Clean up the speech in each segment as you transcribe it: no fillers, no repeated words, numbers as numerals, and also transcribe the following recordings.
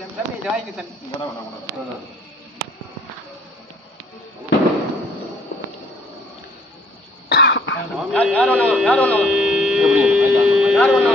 தம்பி இது வாய்க்கு தண்ணி யார் ஒண்ணு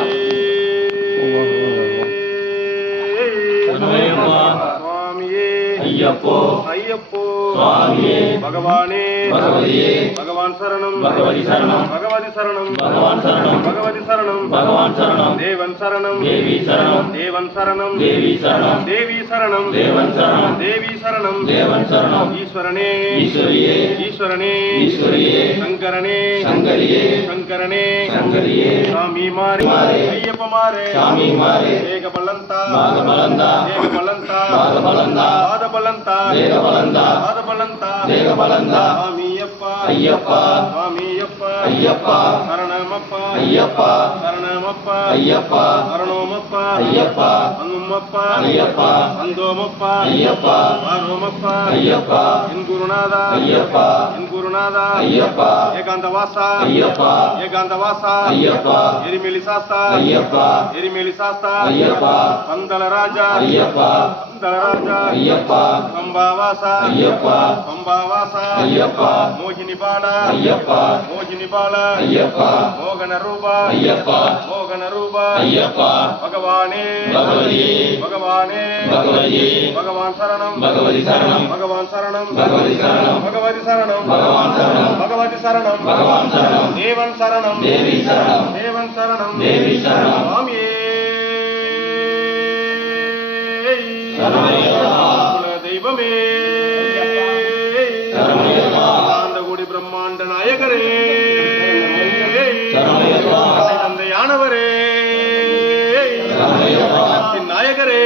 ஐயப்போ ஐயப்போ சுவாமியே பகவானே பகவதியே பகவான் சரணம் பகவதி சரணம் பகவதி சரணம் பகவான் சரணம் பகவதி சரணம் பகவான் சரணம் தேவன் சரணம் தேவி சரணம் தேவன் சரணம் தேவி சரணம் தேவி சரணம் தேவன் சரணம் தேவி சரணம் தேவன் சரணம் ஈஸ்வரனே ஈஸ்வரியே ஈஸ்வரனே ஈஸ்வரியே சங்கரனே சங்கரியே சங்கரனே சங்கரியே சாமி மாரே ஐயப்ப மாரே சாமி மாரே ஏக பலந்தா பாத பலந்தா ஏக பலந்தா பாத பலந்தா பாத பலந்தா ஏக பலந்தா பாத பலந்தா ஏக பலந்தா சாமியப்பா ஐயப்பா சாமியப்பா ஐயப்பா சரணமப்பா ஐயப்பா சரணமப்பா ஐயப்பா சரணமப்பா ஐயப்பா அனுமப்பா ஐயப்பா அந்தோமப்பா ஐயப்பா வாரோமப்பா ஐயப்பா என் குருநாதா ஐயப்பா என் குருநாதா ஐயப்பா ஏகாந்த வாசா ஐயப்பா ஏகாந்த வாசா ஐயப்பா எரிமெலி சாஸ்தா ஐயப்பா எரிமெலி சாஸ்தா ஐயப்பா பந்தல ராஜா ஐயப்பா பந்தல ராஜா ஐயப்பா பம்பாவாசா ஐயப்பா பம்பாவாசா ஐயப்பா மோகினி பாலா ஐயப்பா மோகினி பாலா ஐயப்பா மோகன ரூபா ஐயப்பா மோகன ரூபா ஐயப்பா பகவானே பகவதியே பகவானே பகவதியே பகவான் சரணம் பகவதி சரணம் பகவான் சரணம் பகவதி சரணம் பகவதி சரணம் பகவான் சரணம் பகவதி சரணம் பகவான் சரணம் தேவன் சரணம் தேவி சரணம் தேவன் சரணம் தேவி சரணம் சுவாமியே தெய்வமே ஆனந்தகோடி பிரம்மாண்ட நாயகரே தந்தையானவரே நாயகரே